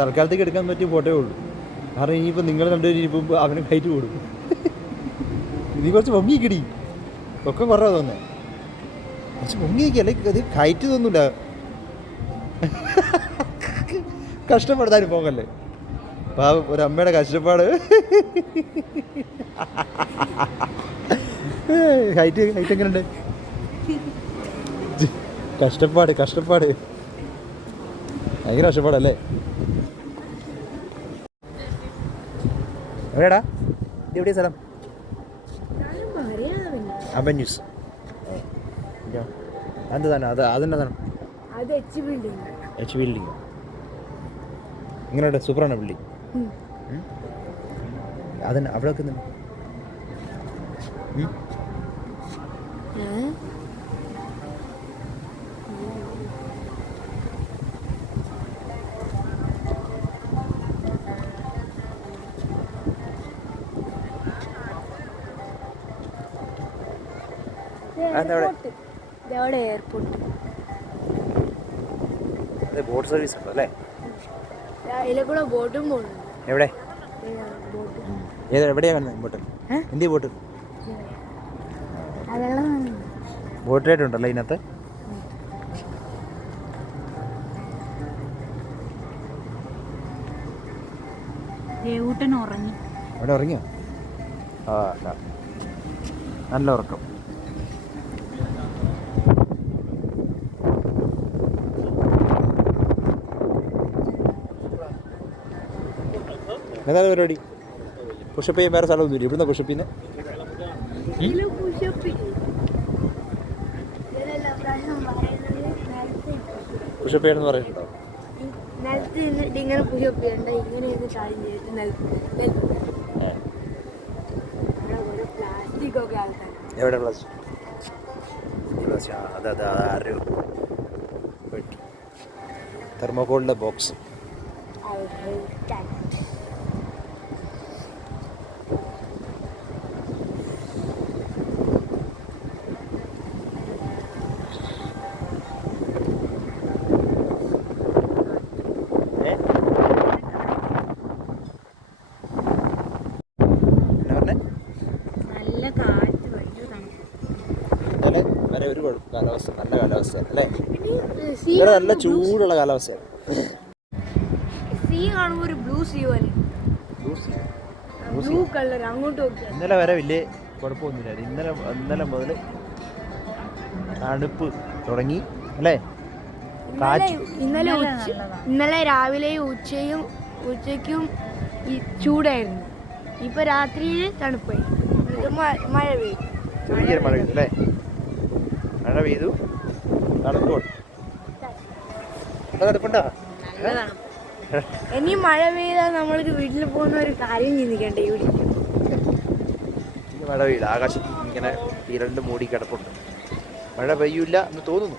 തൽക്കാലത്തേക്ക് എടുക്കാൻ പറ്റിയ ഫോട്ടോയേ ഉള്ളൂ. കാരണം ഇനിയിപ്പോൾ നിങ്ങൾ രണ്ടുപേരും ഇനിയിപ്പോൾ അവന് ഹൈറ്റ് കൊടുക്കും നീ കുറച്ച് പൊങ്ങി കിടി ഒക്കെ കുറവാ തോന്നേ കുറച്ച് പൊങ്ങി നിൽക്കുക അല്ലെങ്കിൽ അത് ഹൈറ്റ് തോന്നില്ല കഷ്ടപ്പെടുത്താൻ പോകല്ലേ. പാവം ഒരു അമ്മയുടെ കഷ്ടപ്പാട്. ഹൈറ്റ് ഹൈറ്റ് എങ്ങനെയുണ്ട് കഷ്ടപ്പാട് കഷ്ടപ്പാട്. ഭയങ്കര കഷ്ടപ്പാടല്ലേ? എവിടെടാ ഇത്. എവിടെയാ സ്ഥലം അവന്യൂസ് അത് തന്നെ അത് അതിന്റെ തന്നെ എച്ച് ബിൽഡിംഗ് ഇങ്ങനെയുണ്ട് സൂപ്പറാണ് ബിൽഡിംഗ് അതിന് അവിടെ വെക്കുന്നുണ്ട്. എയർപോർട്ട്. അതെ ബോട്ട് സർവീസ് ഉണ്ടോ അല്ലേ? അതിലെ ബോട്ടും പോകുന്നുണ്ട്. എവിടെ? ഏത് എവിടെയാ വരുന്നത് ബോട്ട്? എന്തി ബോട്ട്? ബോട്ട് റൈഡ് ഉണ്ടല്ലോ ഇതിനകത്ത്? ഉറങ്ങി. അവിടെ ഉറങ്ങിയോ? ആ നല്ല ഉറക്കം. എന്താണ് പരിപാടി? പുഷപ്പ് ചെയ്യാൻ വേറെ ഇവിടുന്ന് പുഷപ്പിന് push-up ഇല്ലേ? പറയുന്നത് നിലത്ത് പുഷപ്പ് ചെയ്യണമെന്ന് പറയുന്നുണ്ടോ? നിലത്ത് നിന്നിട്ട് ഇങ്ങനെ പുഷപ്പ് ചെയ്യണ്ട. ഇങ്ങനെ ഇരുന്ന് ചെയ്തിട്ട് നിലത്ത് പ്ലാസ്റ്റിക് ഒക്കെ ആൾക്കാർ എവിടെ പ്ലാസ്റ്റിക് പ്ലാസ്റ്റിക് അതെ അത് ആരോ ബോക്സ് വരെ ഒരു കുഴപ്പം കാലാവസ്ഥ നല്ല കാലാവസ്ഥയാണ് അല്ലേ? ഇവിടെ സീ നല്ല ചൂടുള്ള കാലാവസ്ഥയാണ്. സീ കാണുമ്പോൾ ഒരു ബ്ലൂ സീ ബ്ലൂ കളർ അങ്ങോട്ട് നോക്കിയാൽ ഇന്നലെ വരെ വലിയ കുഴപ്പമൊന്നുമില്ല. ഇന്നലെ ഇന്നലെ മുതൽ തണുപ്പ് തുടങ്ങി അല്ലേ? ഇന്നലെ കാറ്റ് ഇന്നലെ രാവിലെയും ഉച്ചയും ഉച്ചയ്ക്കും ചൂടായിരുന്നു. ഇപ്പൊ രാത്രിയിൽ തണുപ്പായി. മഴ പെയ്യും ചെറിയൊരു മഴ പെയ്യും അല്ലേ? മഴ പെയ്തു തണുപ്പോൾ തണുപ്പുണ്ടോ? ഇനി മഴ പെയ്താൽ നമ്മൾക്ക് വീട്ടിൽ പോകുന്ന ഒരു കാര്യം ചിന്തിക്കണ്ടേ ഇവിടെ മഴ പെയ്യില്ല ആകാശത്ത് ഇങ്ങനെ ഇരണ്ട് മൂടി കിടപ്പുണ്ട്. മഴ പെയ്യൂല എന്ന് തോന്നുന്നു.